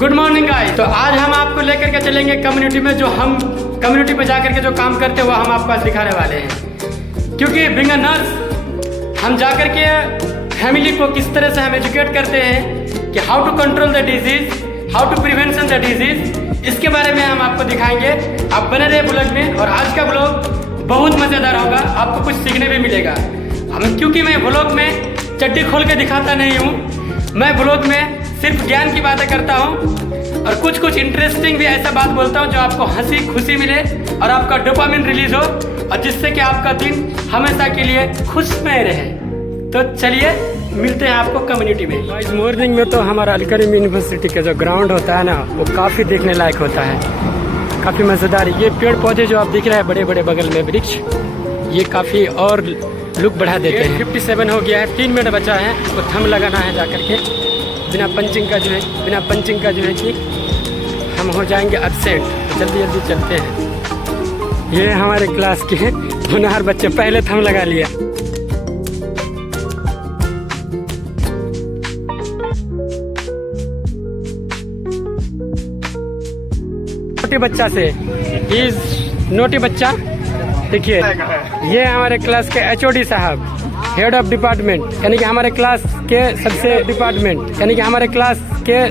Good morning guys. तो आज हम आपको लेकर के चलेंगे कम्युनिटी में, जो हम कम्युनिटी पे जाकर के जो काम करते हैं वो हम आपको आज दिखाने वाले हैं। क्योंकि बिंग अ नर्स हम जाकर के फैमिली को किस तरह से हम एजुकेट करते हैं कि how to control the disease, how to prevention the disease, इसके बारे में हम आपको दिखाएंगे। आप बने रहे ब्लॉग में, और आज का ब्लॉग बहुत मज़ेदार होगा, आपको कुछ सीखने भी मिलेगा। क्योंकि मैं ब्लॉग में चड्डी खोल के दिखाता नहीं हूँ, मैं ब्लॉग में सिर्फ ज्ञान की बातें करता हूँ और कुछ इंटरेस्टिंग भी ऐसा बात बोलता हूँ जो आपको हंसी खुशी मिले और आपका डोपामिन रिलीज हो, और जिससे कि आपका दिन हमेशा के लिए खुशमय रहे। तो चलिए मिलते हैं आपको कम्युनिटी में। इस मॉर्निंग में तो हमारा अलकरीम यूनिवर्सिटी का जो ग्राउंड होता है ना, वो काफ़ी देखने लायक होता है, काफ़ी मज़ेदार। ये पेड़ पौधे जो आप दिख रहे हैं, बड़े बड़े बगल में वृक्ष, ये काफ़ी और लुक बढ़ा देते हैं। 57 हो गया है, 3 मिनट बचा है, तो थंब लगाना है जाकर के बिना पंचिंग का जो है कि हम हो जाएंगे एब्सेंट। तो जल्दी चलते हैं। ये हमारे क्लास के हैं होनहार बच्चे, पहले थंब लगा लिया। नोटी बच्चा से नोटी बच्चा, देखिए ये हमारे क्लास के HOD साहब, हेड ऑफ डिपार्टमेंट, यानी कि हमारे क्लास के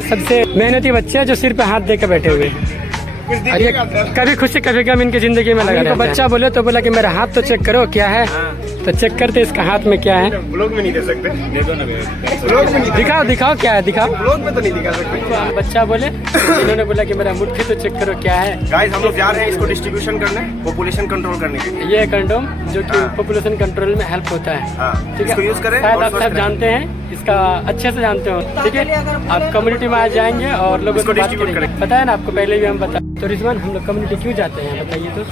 सबसे मेहनती बच्चे जो सिर पे हाथ दे के बैठे हुए हैं। और ये कभी खुशी कभी गम इनकी जिंदगी में लगा रहता है। बच्चा बोले तो बोला कि मेरा हाथ तो चेक करो क्या है, तो चेक करते इसका हाथ में क्या है। ब्लॉग में नहीं दे सकते, देखो ना, ब्लॉग में दिखाओ क्या है, दिखाओ। ब्लॉग में तो नहीं दिखा सकते। बच्चा बोले, इन्होंने बोला कि मेरा मुट्ठी तो चेक करो क्या है। गाइस हम लोग जा रहे हैं इसको डिस्ट्रीब्यूशन करने, पॉपुलेशन कंट्रोल करने के लिए। ये कंडोम जो कि पॉपुलेशन कंट्रोल में हेल्प होता है, ठीक है, इसको यूज करें। शायद आप सब जानते हैं, इसका अच्छे से जानते हो, ठीक है। आप कम्युनिटी में आ जाएंगे और लोगों को डिस्ट्रीब्यूट करेंगे। पता है ना आपको, पहले भी हम बता। तो रिजवान, हम लोग कम्युनिटी क्यों जाते हैं बताइए तो।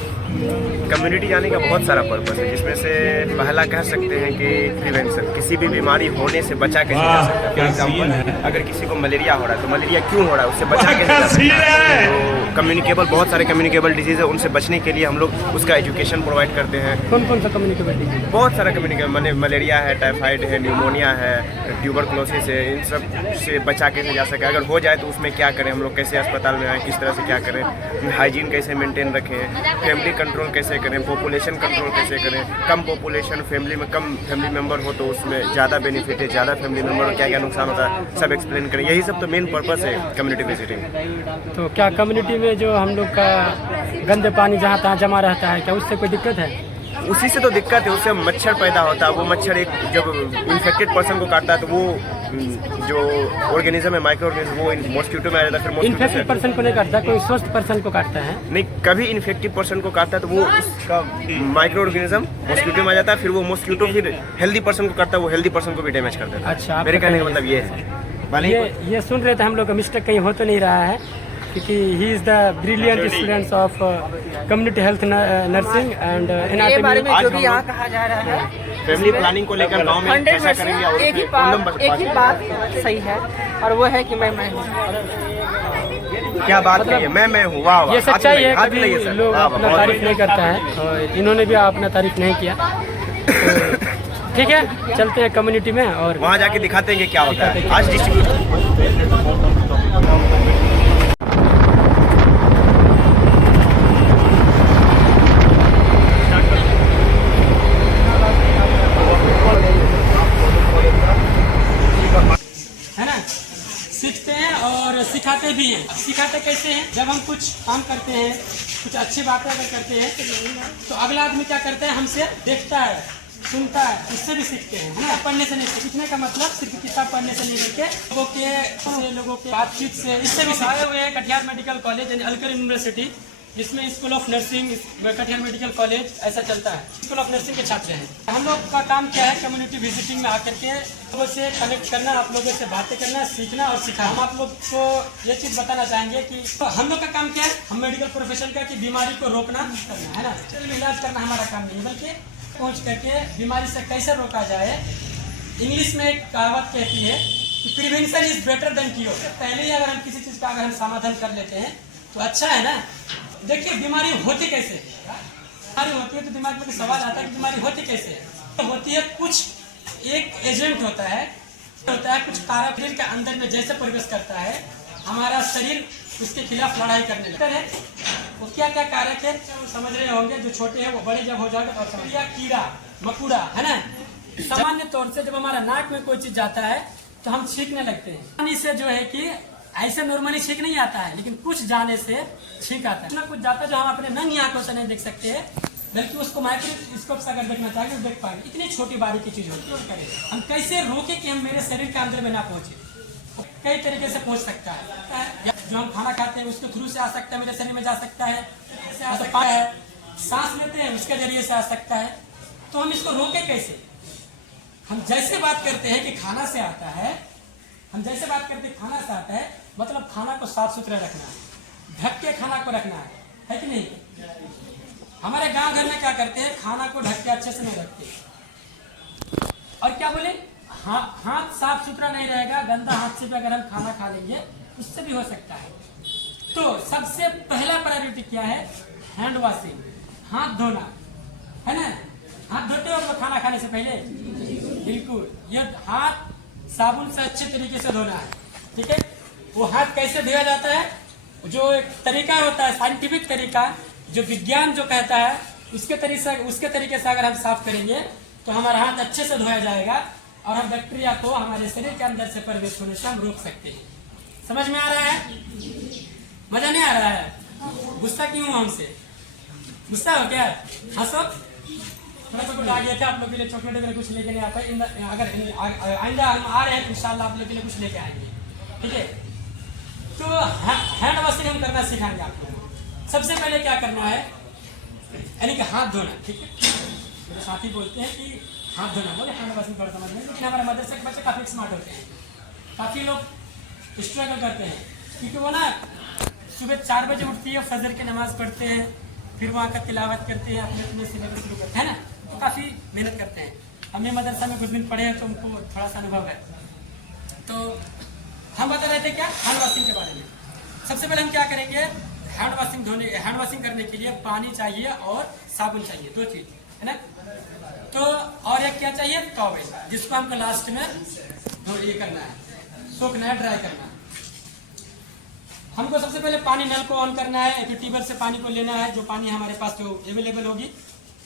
कम्युनिटी जाने का बहुत सारा पर्पस है, जिसमें से पहला कह सकते हैं कि प्रिवेंशन, किसी भी बीमारी होने से बचा कैसे जा सकता है। फॉर एग्जाम्पल अगर किसी को मलेरिया हो रहा है तो मलेरिया क्यों हो रहा है, उससे बचा कैसे जा सकता है। तो कम्युनिकेबल, बहुत सारे कम्युनिकेबल डिजीज है, उनसे बचने के लिए हम लोग उसका एजुकेशन प्रोवाइड करते हैं। कौन सा कम्युनिकेबल डिजीज? बहुत सारा कम्युनिकेबल, मलेरिया है, टाइफाइड है, न्यूमोनिया है, ट्यूबरकुलोसिस है, इन सब से बचा कैसे जा सके। अगर हो जाए तो उसमें क्या करें हम लोग, कैसे अस्पताल में आए, किस तरह से क्या करें, हाइजीन कैसे मेंटेन रखें, फैमिली कंट्रोल कैसे करें, पॉपुलेशन कंट्रोल कैसे करें। कम पॉपुलेशन, फैमिली में कम फैमिली मेंबर हो तो उसमें ज़्यादा बेनिफिट है, ज़्यादा फैमिली मेंबर क्या क्या नुकसान होता है, सब एक्सप्लेन करें। यही सब तो मेन पर्पस है कम्युनिटी विजिटिंग। तो क्या कम्युनिटी में जो हम लोग का गंदे पानी जहाँ तहाँ जमा रहता है, क्या उससे कोई दिक्कत है? उसी से तो दिक्कत है, उससे मच्छर पैदा होता है। वो मच्छर एक जब इन्फेक्टेड पर्सन को काटता है तो वो जो ऑर्गेनिज्म है, माइक्रो ऑर्गेनिज्म, वो मॉस्किटो में आ जाता है। फिर इन्फेक्टेड पर्सन को नहीं काटता, कोई स्वस्थ पर्सन को काटता है। नहीं, कभी इन्फेक्टेड पर्सन को काटता है तो वो उसका माइक्रो ऑर्गेनिज्म मॉस्किटो में आ जाता है, फिर वो मॉस्किटो फिर हेल्दी पर्सन को काटता है, वो हेल्दी पर्सन को भी डैमेज कर देता है। अच्छा, मेरे कहने का मतलब ये है। ये सुन रहे थे हम लोग का मिस्टेक कहीं हो तो नहीं रहा है, क्योंकि he is the brilliant students of community health nursing and ये बारे में जो भी यहाँ कहा जा रहा है, फैमिली प्लानिंग को लेकर गांव में कैसा करेंगे, और एक ही बात सही है, और वो है कि मैं हूँ। क्या बात मतलब, है, मैं हूँ। वाह, ये सच्चाई है। कभी लोग अपना तारीफ नहीं करता है, और इन्होंने भी अपना तारीफ नहीं किया। तो ठीक है, चलते हैं कम्युनिटी में और वहाँ जाके दिखाते हैं कि क्या होता है आज डिस्ट्रीब्यूट। सीखते हैं और सिखाते भी हैं। सिखाते कैसे हैं? जब हम कुछ काम करते हैं, कुछ अच्छी बातें अगर करते हैं तो अगला आदमी क्या करता है, हमसे देखता है, सुनता है, उससे भी सीखते हैं, है ना। पढ़ने से नहीं, सीखने का मतलब सिर्फ किताब पढ़ने से नहीं, करके लोगों के बातचीत से, इससे भी आए हुए हैं। कटिहार मेडिकल कॉलेज यानी अलकरीम यूनिवर्सिटी, जिसमें school of nursing, Katihar medical college ऐसा चलता है, स्कूल ऑफ नर्सिंग के छात्र हैं। हम लोग का काम क्या है, कम्युनिटी विजिटिंग में आकर के लोगों से कनेक्ट करना, आप लोगों से बातें करना, सीखना और सिखाना। हम आप लोग को ये चीज़ बताना चाहेंगे कि तो हम लोग का काम क्या है, हम मेडिकल प्रोफेशन का, कि बीमारी को रोकना करना, है ना। इलाज करना हमारा काम नहीं, बल्कि पहुँच करके बीमारी से कैसे रोका जाए। इंग्लिश में एक कहावत कहती है कि prevention is better than cure. पहले ही अगर हम किसी चीज़ का अगर हम समाधान कर लेते हैं तो अच्छा है ना। देखिए बीमारी होती कैसे है, बीमारी होती है तो दिमाग में सवाल आता है कि बीमारी होती कैसे है। तो होती है, कुछ एक एजेंट होता है कुछ कारक शरीर के अंदर में जैसे प्रवेश करता है हमारा शरीर उसके खिलाफ लड़ाई करने लगता है। वो क्या क्या कारक है वो समझ रहे होंगे, जो छोटे हैं वो बड़े जब हो जाएगा और समझ, कीड़ा मकोड़ा है ना। सामान्य तौर से जब हमारा नाक में कोई चीज जाता है तो हम छींकने लगते हैं। पानी से जो है कि ऐसे नॉर्मली छींक नहीं आता है, लेकिन कुछ जाने से छींक आता है। ना कुछ जाता है जो हम अपने नंगी आंखों से नहीं देख सकते हैं, बल्कि उसको माइक्रोस्कोप से अगर देखना चाहेंगे तो देख पाएंगे। इतनी छोटी बारीकी चीज होती है। हम कैसे रोके कि हम मेरे शरीर के अंदर में ना पहुंचे? कई तरीके से पहुंच सकता है। जो हम खाना खाते हैं उसके थ्रू से आ सकता है, मेरे शरीर में जा सकता है, सांस लेते हैं उसके जरिए से आ सकता है। तो हम इसको रोके कैसे? हम जैसे बात करते हैं कि खाना से आता है, हम जैसे बात करते हैं खाना से आता है, मतलब खाना को साफ सुथरा रखना है, ढक के खाना को रखना है कि नहीं? हमारे गांव घर में क्या करते हैं, खाना को ढक के अच्छे से नहीं रखते। और क्या बोले, हाथ साफ सुथरा नहीं रहेगा, गंदा हाथ से भी अगर हम खाना खा लेंगे उससे भी हो सकता है। तो सबसे पहला प्रायोरिटी क्या है? हैंड वॉशिंग, हाथ धोना, है ना। हाथ धोते हो तो खाना खाने से पहले बिल्कुल ये हाथ साबुन से अच्छे तरीके से धोना है, ठीक है। वो हाथ कैसे धोया जाता है, जो एक तरीका होता है, साइंटिफिक तरीका, जो विज्ञान जो कहता है उसके तरीके से अगर हम साफ करेंगे तो हमारा हाथ अच्छे से धोया जाएगा और हम बैक्टीरिया को हमारे शरीर के अंदर से प्रवेश होने से हम रोक सकते हैं। समझ में आ रहा है? मजा नहीं आ रहा है? गुस्सा क्यों हमसे? गुस्सा हो क्या? हंसो। थोड़ा कुछ आ गया था आप लोग के लिए, चॉकलेट वगैरह कुछ लेके नहीं आता। अगर आइंदा हम आ रहे हैं तो इंशाल्लाह आप लोग के लिए कुछ लेके आएंगे, ठीक है। तो हैंड वॉशिंग हम करना सिखाएंगे आप लोगों को। सबसे पहले क्या करना है, यानी कि हाथ धोना, ठीक है। मेरे साथी बोलते हैं कि हाथ धोना, बोले हैंड वॉशिंग थोड़ा समझ में, लेकिन हमारे मदरसे के बच्चे काफ़ी स्मार्ट होते हैं, काफ़ी लोग स्ट्रगल करते हैं, क्योंकि वो ना सुबह 4 बजे उठती है, फजर की नमाज पढ़ते हैं, फिर वहाँ का तिलावत करते हैं, अपने अपने सिलेबस शुरू करते हैं ना, तो काफ़ी मेहनत करते हैं। हमने मदरसा में कुछ दिन पढ़े हैं तो उनको थोड़ा सा अनुभव है। तो हम बता रहे थे क्या, हैंड वॉशिंग के बारे में। सबसे पहले हम क्या करेंगे, हैंड वॉशिंग करने के लिए पानी चाहिए और साबुन चाहिए, 2 चीज है ना। तो और एक क्या चाहिए, टॉवेल, जिसको हमको लास्ट में ये करना है, सोखना है, ड्राई करना है। हमको सबसे पहले पानी नल को ऑन करना है, फिर ट्यूबवेल से पानी को लेना है, जो पानी हमारे पास जो अवेलेबल होगी।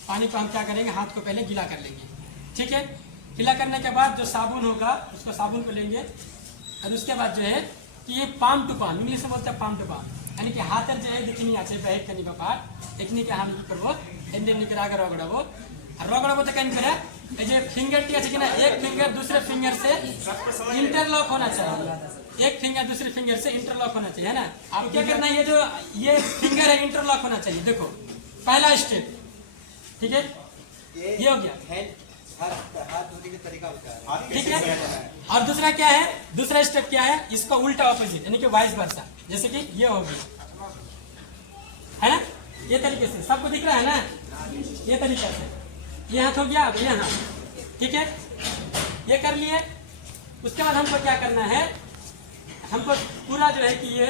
पानी को हम क्या करेंगे, हाथ को पहले गीला कर लेंगे, ठीक है। गीला करने के बाद जो साबुन होगा उसको साबुन को लेंगे, और उसके बाद जो है कि ये पाम टू पाम, इंग्लिश में बोलते हैं पाम टू पाम, यानी कि हाथ जो है दिखनी आचे बहेक करनी बात एकनी के हम करबो एंडे निकराग रगड़बो तो कैन करे ए जे फिंगर टी আছে কিনা, एक फिंगर दूसरे फिंगर से इंटरलॉक होना चाहिए, एक फिंगर दूसरे फिंगर से इंटरलॉक होना चाहिए, है ना। अब क्या करना है, ये जो ये फिंगर है इंटरलॉक होना चाहिए। देखो पहला स्टेप, ठीक है, ये हो गया, हाथ धोने का तरीका होता है, ठीक है। और दूसरा क्या है, दूसरा स्टेप क्या है, इसका उल्टा ऑपोजिट, यानी कि वाइस वर्सा, जैसे कि ये हो गया, है ना। ये तरीके से सबको दिख रहा है ना, ये तरीके से ये हाथ हो गया, अब ये हाथ, ठीक है, ये कर लिए। उसके बाद हमको क्या करना है, हमको पूरा जो है कि ये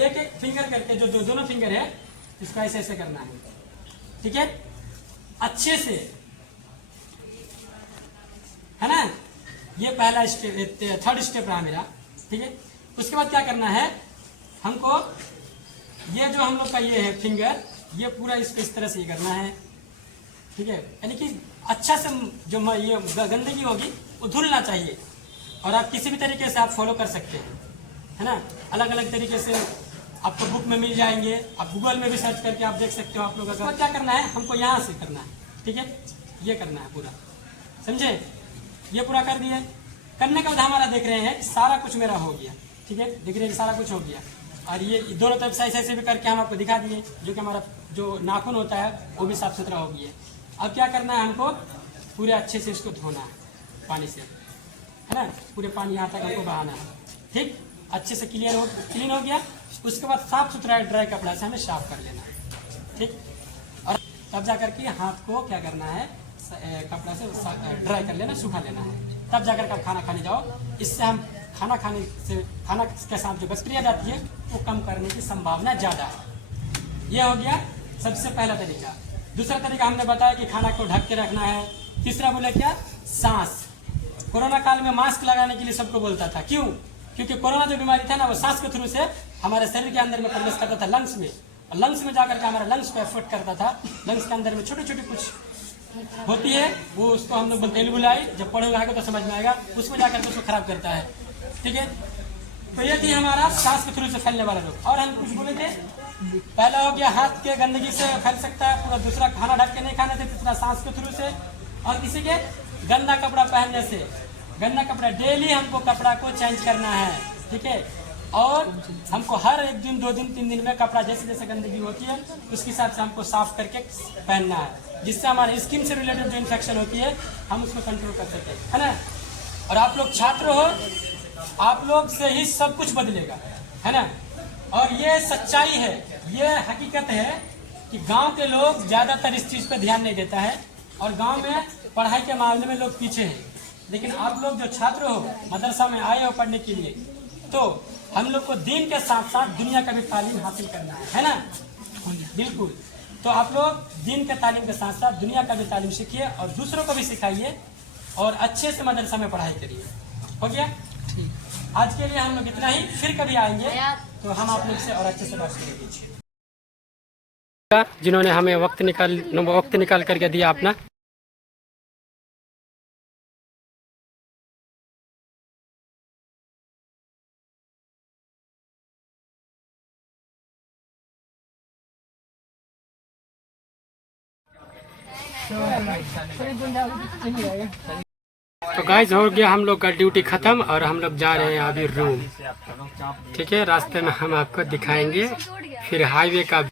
एक एक फिंगर करके जो दोनों फिंगर है इसको ऐसे ऐसे करना है, ठीक है, अच्छे से, है ना। ये पहला स्टेप, थर्ड स्टेप रहा मेरा, ठीक है। उसके बाद क्या करना है, हमको ये जो हम लोग का ये है फिंगर, ये पूरा इसको इस तरह से ये करना है, ठीक है, यानी कि अच्छा से जो ये गंदगी होगी वो धुलना चाहिए। और आप किसी भी तरीके से आप फॉलो कर सकते हैं, है ना। अलग अलग तरीके से आपको बुक में मिल जाएंगे, आप गूगल में भी सर्च करके आप देख सकते हो आप लोग। अगर क्या करना है, हमको यहाँ से करना है, ठीक है, ये करना है पूरा, समझे। ये पूरा कर दिए, करने के बाद हमारा देख रहे हैं कि सारा कुछ मेरा हो गया, ठीक है, देख रहे हैं कि सारा कुछ हो गया। और ये दोनों तरफ से ऐसे भी करके हम आपको दिखा दिए, जो कि हमारा जो नाखून होता है वो भी साफ सुथरा हो गया। अब क्या करना है, हमको पूरे अच्छे से इसको धोना है पानी से, है ना, पूरे पानी यहाँ तक हमको बहाना है, ठीक, अच्छे से क्लीन हो गया। उसके बाद साफ सुथरा ड्राई कपड़ा से हमें साफ कर लेना है, ठीक। और तब जा करके हाथ को क्या करना है, कपड़ा से ड्राई कर लेना, सूखा लेना है, तब जाकर के खाना खाने जाओ। इससे हम खाना के साथ जो बैक्टीरिया जाती है वो कम करने की संभावना ज़्यादा है। ये हो गया सबसे पहला तरीका। दूसरा तरीका हमने बताया कि खाना को ढक के रखना है। तीसरा बोले क्या, सांस। कोरोना काल में मास्क लगाने के लिए सबको बोलता था, क्यों, क्योंकि कोरोना जो बीमारी था ना वो सांस के थ्रू से हमारे शरीर के अंदर में प्रवेश करता था, लंग्स में, और लंग्स में जाकर के हमारे लंग्स को एफेक्ट करता था। लंग्स के अंदर में छोटे छोटे कुछ होती है, वो उसको हम लोग बोलते हैं एल्वुलाई, जब पढ़ोगे आगे तो समझ में आएगा, उसमें जाकर के उसको खराब करता है। ठीक है, तो ये थी हमारा सांस के थ्रू से फैलने वाला रोग। और हम कुछ बोले थे, पहला हो गया हाथ के गंदगी से फैल सकता है पूरा, दूसरा खाना ढक के नहीं खाने से, तीसरा सांस के थ्रू से, और किसी के गंदा कपड़ा पहनने से। गंदा कपड़ा डेली हमको कपड़ा को चेंज करना है, ठीक है, और हमको हर 1 दिन 2 दिन 3 दिन में कपड़ा जैसे जैसे गंदगी होती है उसके हिसाब से हमको साफ करके पहनना है, जिससे हमारे स्किन से रिलेटेड जो इन्फेक्शन होती है हम उसको कंट्रोल कर सकते हैं, है ना। और आप लोग छात्र हो, आप लोग से ही सब कुछ बदलेगा, है ना। और ये सच्चाई है, ये हकीकत है कि गांव के लोग ज़्यादातर इस चीज़ पे ध्यान नहीं देता है, और गांव में पढ़ाई के मामले में लोग पीछे हैं। लेकिन आप लोग जो छात्र हो, मदरसा में आए हो पढ़ने के लिए, तो हम लोग को दीन के साथ साथ दुनिया का भी तालीम हासिल करना है ना। बिल्कुल, तो आप लोग दीन के तालीम के साथ साथ दुनिया का भी तालीम सीखिए और दूसरों को भी सिखाइए, और अच्छे से मदरसा में पढ़ाई करिए। हो गया, आज के लिए हम लोग इतना ही, फिर कभी आएंगे तो हम आप लोग से और अच्छे से बात करेंगे। जिन्होंने हमें वक्त निकाल करके दिया अपना। तो गाइस हो गया हम लोग का ड्यूटी खत्म, और हम लोग जा रहे हैं अभी रूम। ठीक है, रास्ते में हम आपको दिखाएंगे फिर हाईवे का